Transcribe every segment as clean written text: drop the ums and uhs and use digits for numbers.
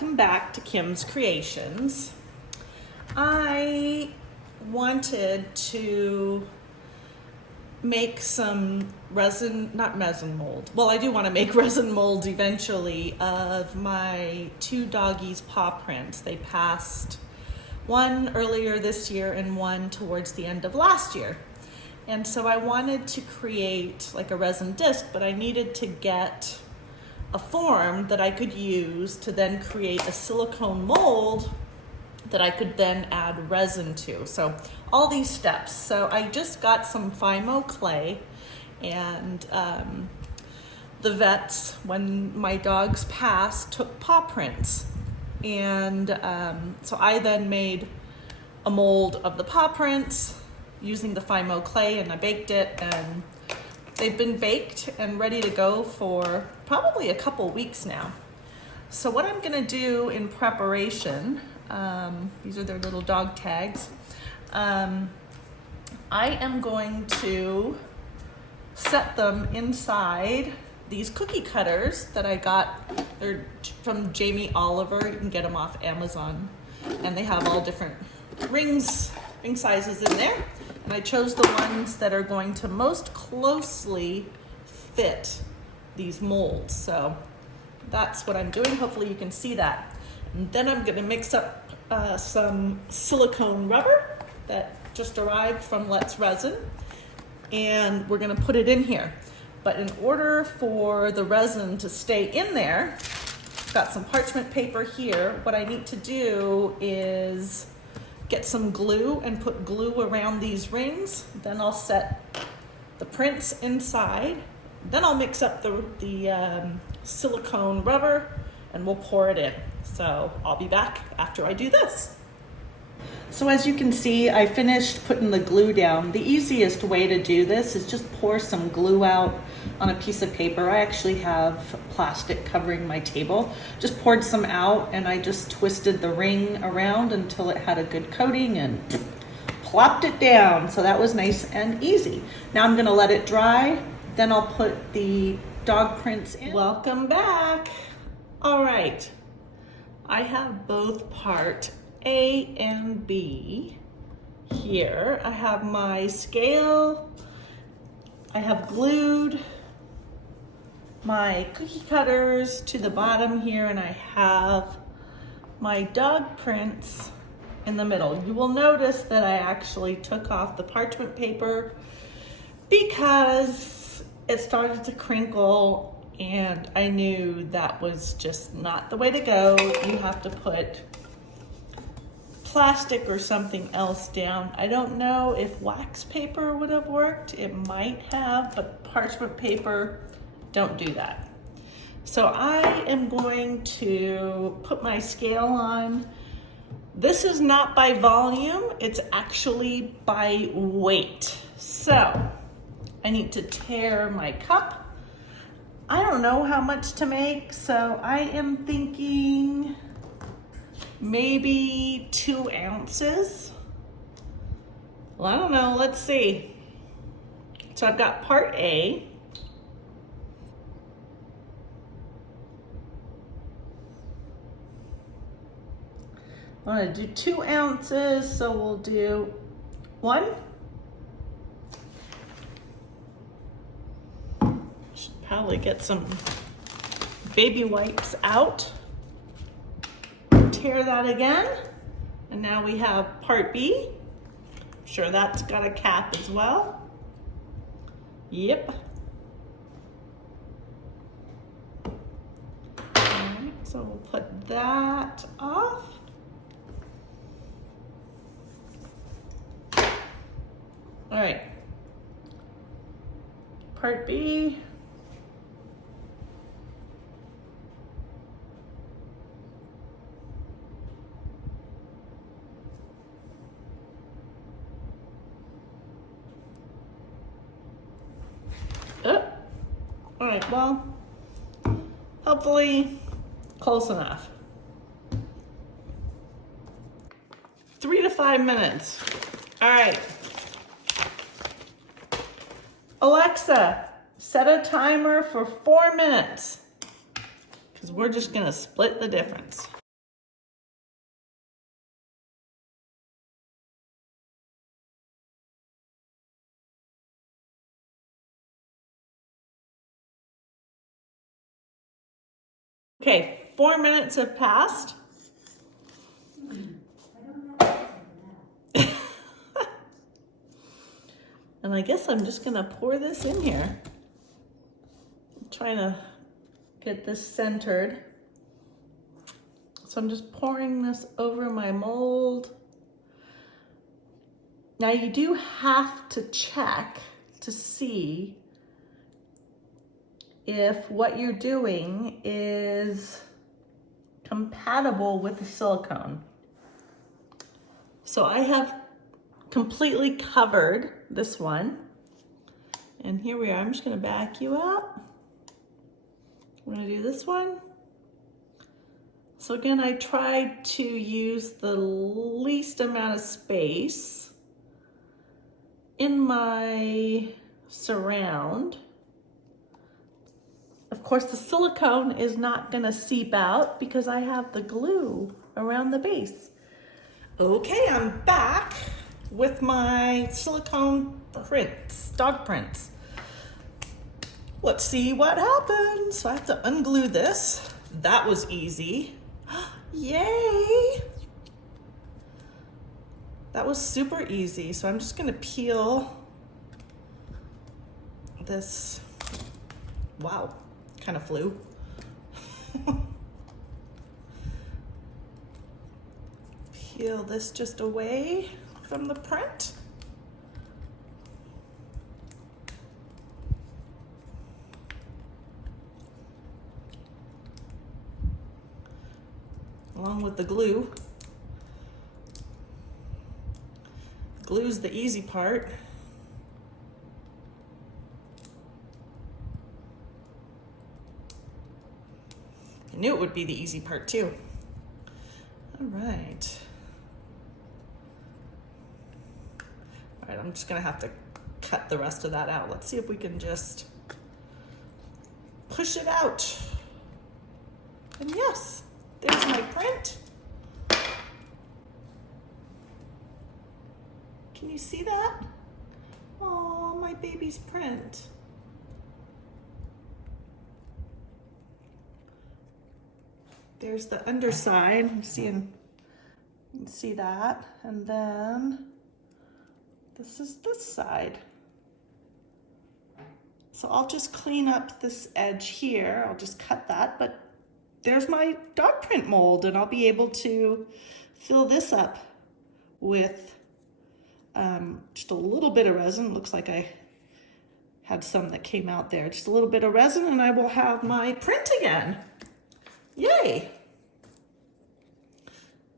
welcome back to Kim's Creations. I wanted to make some not resin mold. Well, I do want to make resin molds eventually of my two doggies' paw prints. They passed one earlier this year and one towards the end of last year. And so I wanted to create like a resin disc, but I needed to get a form that I could use to then create a silicone mold that I could then add resin to. So all these steps. So I just got some Fimo clay, and the vets, when my dogs passed, took paw prints. And so I then made a mold of the paw prints using the Fimo clay, and I baked it, and they've been baked and ready to go for probably a couple weeks now. So what I'm gonna do in preparation, these are their little dog tags. I am going to set them inside these cookie cutters that I got. They're from Jamie Oliver. You can get them off Amazon, and they have all different ring sizes in there. And I chose the ones that are going to most closely fit these molds. So that's what I'm doing. Hopefully you can see that. And then I'm gonna mix up some silicone rubber that just arrived from Let's Resin, and we're gonna put it in here. But in order for the resin to stay in there, I've got some parchment paper here. What I need to do is get some glue and put glue around these rings. Then I'll set the prints inside. Then I'll mix up the silicone rubber and we'll pour it in. So I'll be back after I do this. So as you can see, I finished putting the glue down. The easiest way to do this is just pour some glue out on a piece of paper. I actually have plastic covering my table. Just poured some out, and I just twisted the ring around until it had a good coating and plopped it down. So that was nice and easy. Now I'm gonna let it dry. Then I'll put the dog prints in. Welcome back. All right, I have both part A and B here. I have my scale. I have glued my cookie cutters to the bottom here, and I have my dog prints in the middle. You will notice that I actually took off the parchment paper because it started to crinkle, and I knew that was just not the way to go. You have to put plastic or something else down. I don't know if wax paper would have worked. It might have, but parchment paper, don't do that. So I am going to put my scale on. This is not by volume, it's actually by weight. So I need to tare my cup. I don't know how much to make, so I am thinking maybe 2 ounces. Well, I don't know, let's see. So I've got part A. I want to do 2 ounces, so we'll do 1. Should probably get some baby wipes out. Tear that again, and now we have part B. I'm sure that's got a cap as well. Yep. All right, so we'll put that off. All right, part B. All right, well, hopefully close enough. 3 to 5 minutes. All right. Alexa, set a timer for 4 minutes, because we're just gonna split the difference. Okay, 4 minutes have passed. And I guess I'm just gonna pour this in here. I'm trying to get this centered. So I'm just pouring this over my mold. Now you do have to check to see if what you're doing is compatible with the silicone. So I have completely covered this one. And here we are. I'm just gonna back you up. I'm gonna do this one. So again, I tried to use the least amount of space in my surround. Of course, the silicone is not gonna seep out because I have the glue around the base. Okay, I'm back with my silicone prints, dog prints. Let's see what happens. So I have to unglue this. That was easy. Yay! That was super easy. So I'm just gonna peel this. Wow, kind of flew. Peel this just away from the print. Along with the glue. Glue's the easy part. I knew it would be the easy part too. All right. All right, I'm just gonna have to cut the rest of that out. Let's see if we can just push it out. And yes, there's my print. Can you see that? Oh, my baby's print. There's the underside. I'm seeing, you can see that. And then this is this side. So I'll just clean up this edge here. I'll just cut that, but there's my dog print mold, and I'll be able to fill this up with just a little bit of resin. Looks like I had some that came out there. Just a little bit of resin, and I will have my print again. Yay!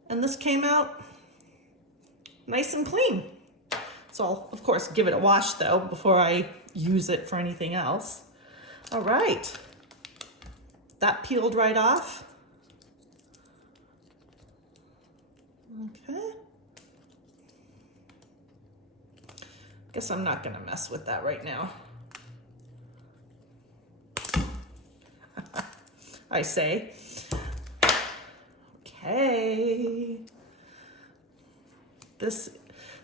And this came out nice and clean. So I'll, of course, give it a wash though before I use it for anything else. All right. That peeled right off. Okay. Guess I'm not gonna mess with that right now. I say. Okay.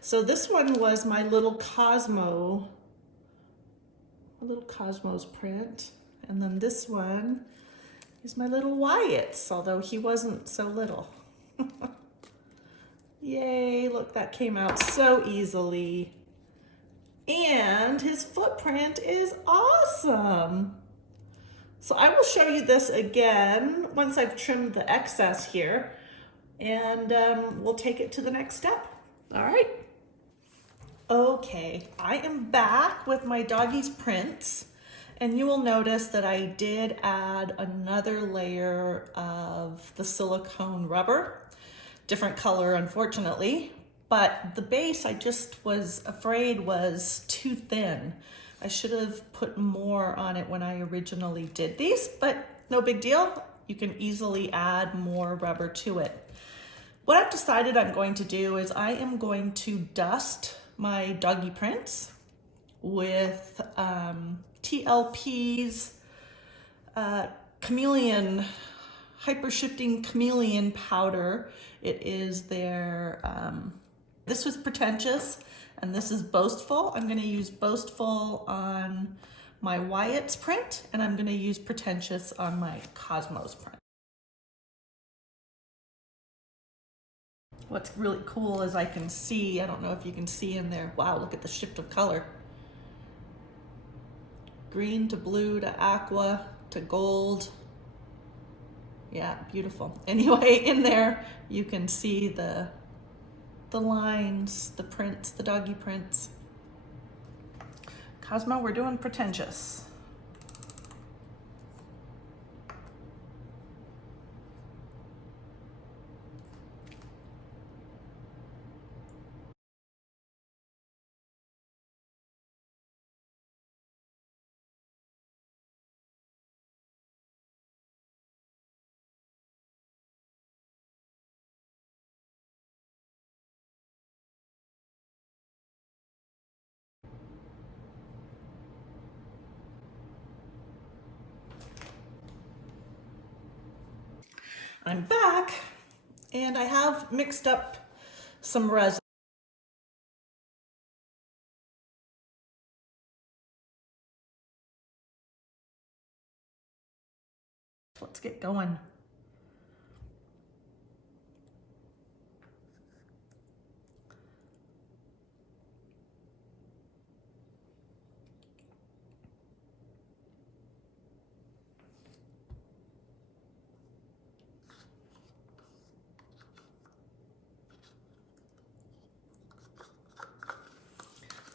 So this one was my little Cosmos print. And then this one is my little Wyatt's, although he wasn't so little. Yay, look, that came out so easily. And his footprint is awesome. So I will show you this again once I've trimmed the excess here, and we'll take it to the next step. All right. Okay, I am back with my doggy's prints, and you will notice that I did add another layer of the silicone rubber, different color unfortunately, but the base I just was afraid was too thin. I should have put more on it when I originally did these, but no big deal. You can easily add more rubber to it. What I've decided I'm going to do is I am going to dust my doggy prints with TLP's chameleon, hyper shifting chameleon powder. It is their, this was Pretentious and this is Boastful. I'm gonna use Boastful on my Wyatt's print, and I'm gonna use Pretentious on my Cosmos print. What's really cool is I can see, I don't know if you can see in there, wow, look at the shift of color. Green to blue to aqua to gold. Yeah, beautiful. Anyway, in there you can see the lines, the prints, the doggy prints. Cosmo, we're doing pretentious. I'm back, and I have mixed up some resin. Let's get going.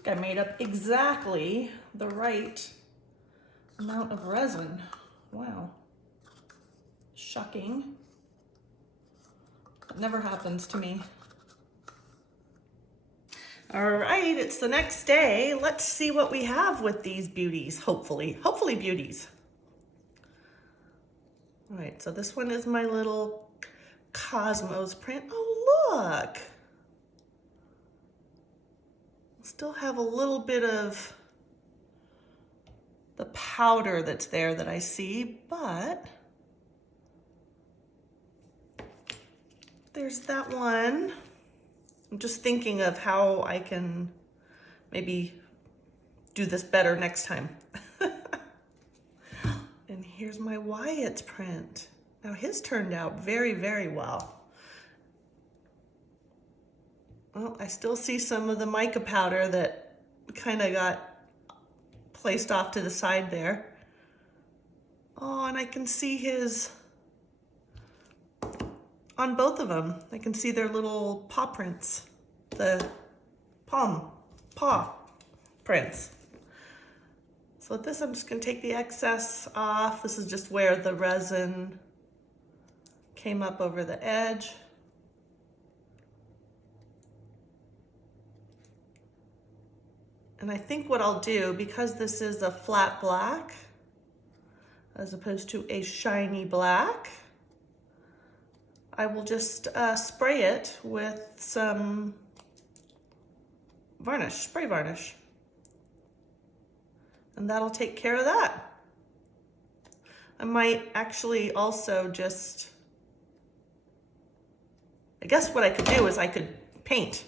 I made up exactly the right amount of resin. Wow. Shocking. That never happens to me. All right, it's the next day. Let's see what we have with these beauties, hopefully beauties. All right, so this one is my little Cosmos print. Oh, look. Still have a little bit of the powder that's there that I see, but there's that one. I'm just thinking of how I can maybe do this better next time. And here's my Wyatt's print. Now his turned out very, very well. Well, I still see some of the mica powder that kind of got placed off to the side there. Oh, and I can see his, on both of them, I can see their little paw prints, the paw prints. So with this, I'm just gonna take the excess off. This is just where the resin came up over the edge. And I think what I'll do, because this is a flat black, as opposed to a shiny black, I will just spray it with some varnish, spray varnish. And that'll take care of that. I might actually also just, I guess what I could do is I could paint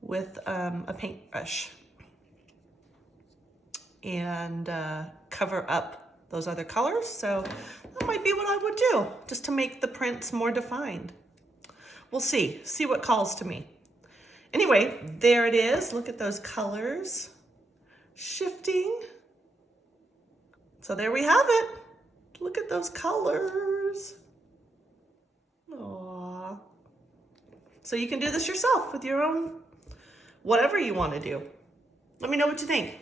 with a paintbrush and cover up those other colors. So that might be what I would do, just to make the prints more defined. We'll see what calls to me. Anyway, there it is. Look at those colors shifting. So there we have it. Look at those colors. Aww. So you can do this yourself with your own, whatever you want to do. Let me know what you think.